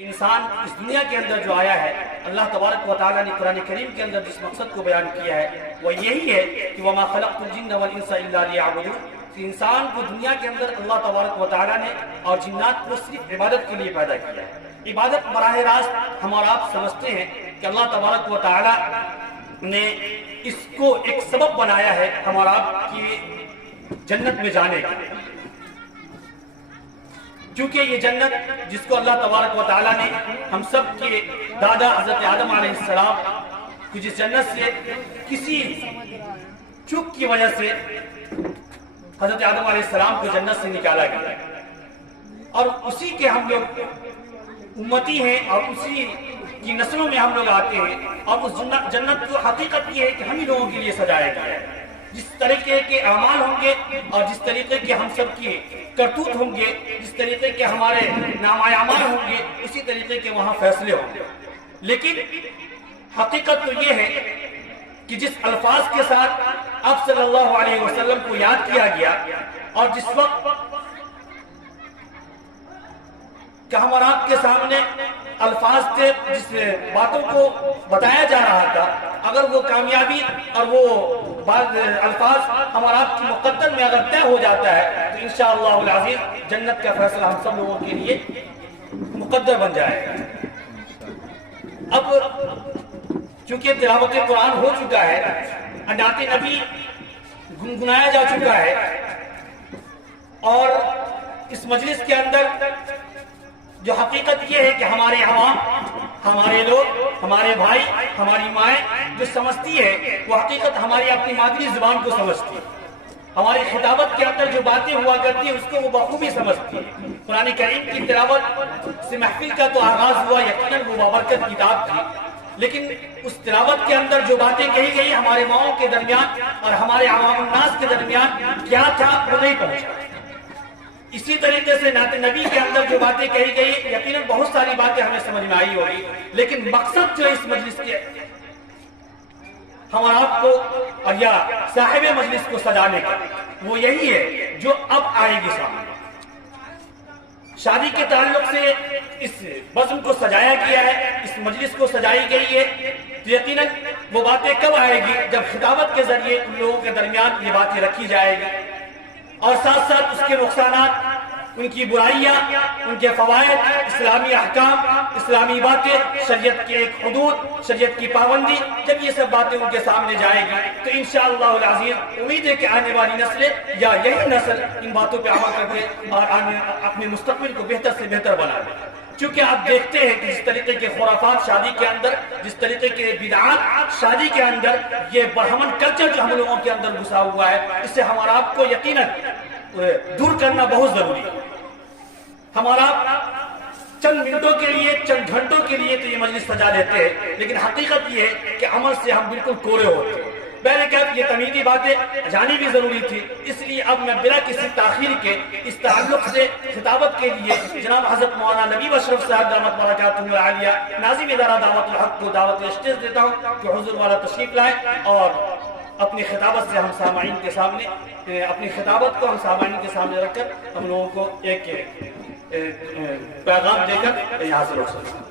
انسان اس دنیا کے اندر جو آیا ہے، اللہ تبارک و تعالیٰ نے قرآن کریم کے اندر جس مقصد کو بیان کیا ہے وہ یہی ہے کہ وَمَا خَلَقْتُ الْجِنَّ وَالْإِنسَ إِلَّا لِيَعْبُدُونِ، کہ انسان کو دنیا کے اندر اللہ تبارک و تعالیٰ نے اور جنات کو صرف عبادت کے لیے پیدا کیا ہے۔ عبادت براہ راست ہم اور آپ سمجھتے ہیں کہ اللہ تبارک و تعالیٰ نے اس کو ایک سبب بنایا ہے ہم اور آپ کی جنت میں جانے کا، کیونکہ یہ جنت جس کو اللہ تبارک و تعالیٰ نے ہم سب کے دادا حضرت آدم علیہ السلام کو جس جنت سے کسی چوک کی وجہ سے حضرت آدم علیہ السلام کو جنت سے نکالا گیا، اور اسی کے ہم لوگ امتی ہیں اور اسی کی نسلوں میں ہم لوگ آتے ہیں، اور اس جنت کو حقیقت یہ ہے کہ ہم ہی لوگوں کے لیے سجایا گیا ہے۔ جس طریقے کے اعمال ہوں گے اور جس طریقے کے ہم سب کی کرتوت ہوں گے، جس طریقے کے ہمارے نامۂ اعمال ہوں گے، اسی طریقے کے وہاں فیصلے ہوں گے۔ لیکن حقیقت تو یہ ہے کہ جس الفاظ کے ساتھ آپ صلی اللہ علیہ وسلم کو یاد کیا گیا، اور جس وقت کہ ہم اور آپ کے سامنے الفاظ تھے، جس باتوں کو بتایا جا رہا تھا، اگر وہ کامیابی اور وہ بعض الفاظ ہم اور آپ کی مقدر میں اگر طے ہو جاتا ہے تو انشاءاللہ العزیز جنت کا فیصلہ ہم سب لوگوں کے لیے مقدر بن جائے گا۔ اب چونکہ تلاوت قرآن ہو چکا ہے، نعت نبی گنگنایا جا چکا ہے، اور اس مجلس کے اندر جو حقیقت یہ ہے کہ ہمارے عوام، ہمارے لوگ، ہمارے بھائی، ہماری مائیں جو سمجھتی ہے وہ حقیقت ہماری اپنی مادری زبان کو سمجھتی ہے، ہماری خطابت کے اندر جو باتیں ہوا کرتی ہیں اس کو وہ بخوبی سمجھتی ہے۔ قرآن کریم کی تلاوت سے محفل کا تو آغاز ہوا، یقیناً وہ بابرکت کتاب تھی، لیکن اس تلاوت کے اندر جو باتیں کہی گئی ہمارے ماؤں کے درمیان اور ہمارے عوام الناس کے درمیان کیا تھا وہ نہیں پہنچا۔ اسی طریقے سے نعت نبی کے اندر جو باتیں کہی گئی یقیناً بہت ساری باتیں ہمیں سمجھ میں آئی ہوگی، لیکن مقصد جو اس مجلس کے ہم آپ کو اور یا صاحب مجلس کو سجانے کا وہ یہی ہے جو اب آئے گی سامنے۔ شادی کے تعلق سے اس بزم کو سجایا گیا ہے، اس مجلس کو سجائی گئی ہے، تو یقیناً وہ باتیں کب آئے گی جب خطابت کے ذریعے ان لوگوں کے درمیان یہ باتیں رکھی جائے گی، اور ساتھ ساتھ اس کے نقصانات، ان کی برائیاں، ان کے فوائد، اسلامی احکام، اسلامی باتیں، شریعت کے ایک حدود، شریعت کی پابندی، جب یہ سب باتیں ان کے سامنے جائے گی تو انشاءاللہ العزیز امید ہے کہ آنے والی نسلیں یا یہی نسل ان باتوں پہ عمل کر کے اور اپنے مستقبل کو بہتر سے بہتر بنا لے۔ کیونکہ آپ دیکھتے ہیں کہ جس طریقے کے خرافات شادی کے اندر، جس طریقے کے بدعات شادی کے اندر، یہ برہمن کلچر جو ہم لوگوں کے اندر گھسا ہوا ہے، اس سے ہمارا آپ کو یقیناً دور کرنا بہت ضروری ہے۔ ہمارا چند منٹوں کے لیے، چند گھنٹوں کے لیے تو یہ مجلس سجا دیتے ہیں، لیکن حقیقت یہ ہے کہ عمل سے ہم بالکل کورے ہوتے ہیں۔ بہرکیف یہ تمیزی باتیں جانی بھی ضروری تھی، اس لیے اب میں بلا کسی تاخیر کے اس تعلق سے خطابت کے لیے جناب حضرت مولانا نبی اشرف صاحب دامت برکاتہ العالیہ ناظم ادارہ دعوت الحق کو دعوت اسٹیج دیتا ہوں کہ حضور والا تشریف لائیں اور اپنی خطابت سے ہم سامعین کے سامنے، اپنی خطابت کو ہم سامعین کے سامنے رکھ کر ہم لوگوں کو ایک پیغام دے کر یہاں سے رخ سکتے ہیں۔